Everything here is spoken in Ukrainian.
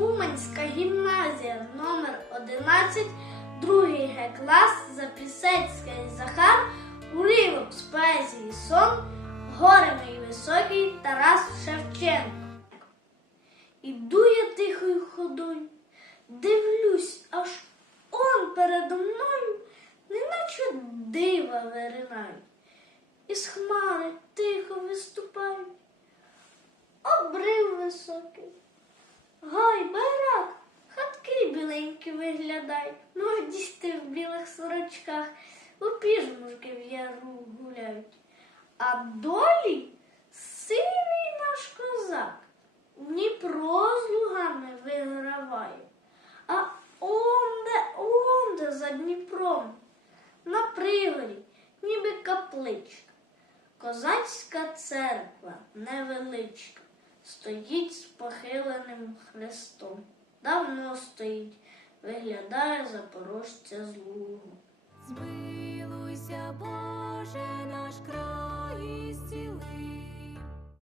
Уманська гімназія номер 11 другий Г клас Запісецький Захар, уривок з поезії сон, гори мій високий Тарас Шевченко. Іду я тихою ходою, дивлюсь, аж он передо мною, неначе дива виринають, із хмари тихо виступають, обрив високий. Хатки біленькі виглядають, мов діти в білих сорочках, у піжмушки в яру гуляють. А долі сивий наш козак Дніпро з лугами виграває. А онде, онде за Дніпром, на пригорі, ніби капличка. Козацька церква невеличка, стоїть з похиленим хрестом. Давно стоїть, виглядає запорожця з лугу. Змилуйся.